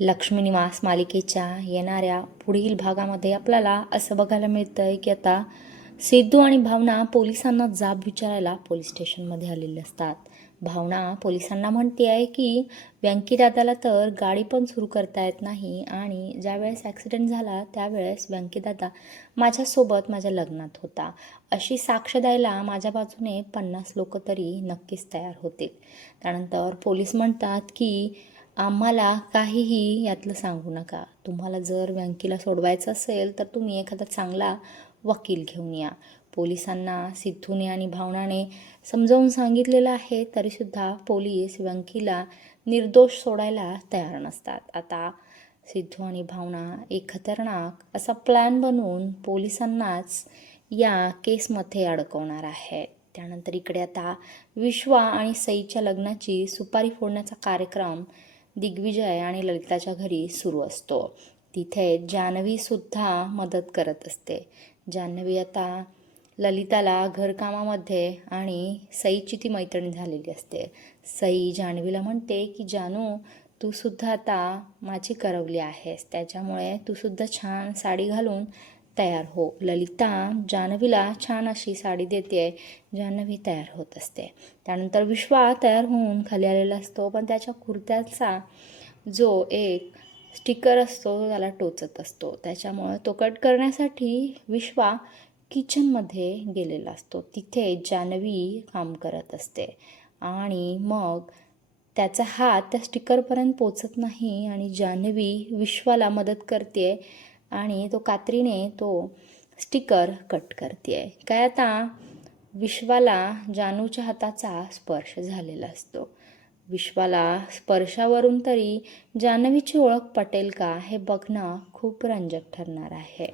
लक्ष्मी निवास मालिकेच्या येणाऱ्या पुढील भागामध्ये आपल्याला असं बघायला मिळतं आहे की आता सिद्धू आणि भावना पोलिसांना जाब विचारायला पोलीस स्टेशनमध्ये आलेले असतात. भावना पोलिसांना म्हणते आहे की व्यंकीदादाला तर गाडी पण सुरू करता येत नाही आणि ज्यावेळेस ॲक्सिडेंट झाला त्यावेळेस व्यंकीदादा माझ्यासोबत माझ्या लग्नात होता. अशी साक्ष द्यायला माझ्या बाजूने पन्नास लोक तरी नक्कीच तयार होतील. त्यानंतर पोलीस म्हणतात की आम्हाला काहीही यातलं सांगू नका. तुम्हाला जर व्यंकीला सोडवायचं असेल तर तुम्ही एखादा चांगला वकील घेऊन या. पोलिसांना सिद्धूने आणि भावनाने समजावून सांगितलेलं आहे तरीसुद्धा पोलीस व्यंकीला निर्दोष सोडायला तयार नसतात. आता सिद्धू आणि भावना एक खतरनाक असा प्लॅन बनवून पोलिसांनाच या केसमध्ये अडकवणार आहेत. त्यानंतर इकडे आता विश्वा आणि सईच्या लग्नाची सुपारी फोडण्याचा कार्यक्रम दिग्विजय आणि ललिताच्या घरी सुरू असतो. तिथे जान्हवीसुद्धा मदत करत असते. जान्हवी आता ललिताला घरकामामध्ये आणि सईची ती मैत्रीण झालेली असते. सई जान्हवीला म्हणते की जानू तू सुद्धा आता माझी करवली आहेस. त्याच्यामुळे तू सुद्धा छान साडी घालून तयार हो. ललिता जान्हवीला छान अशी साडी देते. जान्हवी तयार होत असते. त्यानंतर विश्वा तयार होऊन खाली आलेला असतो. पण त्याच्या कुर्त्याचा जो एक स्टिकर असतो तो त्याला टोचत असतो. त्याच्यामुळं तो कट करण्यासाठी विश्वा किचनमध्ये गेलेला असतो. तिथे जान्हवी काम करत असते. आणि मग त्याचा हात त्या स्टिकरपर्यंत पोचत नाही आणि जान्हवी विश्वाला मदत करते. आणि तो कात्रीने तो स्टिकर कट करते काय आता विश्वाला जानूच्या हाताचा स्पर्श झालेला असतो. विश्वाला स्पर्शावरून तरी जान्हवीची ओळख पटेल का हे बघणं खूप रंजक ठरणार आहे.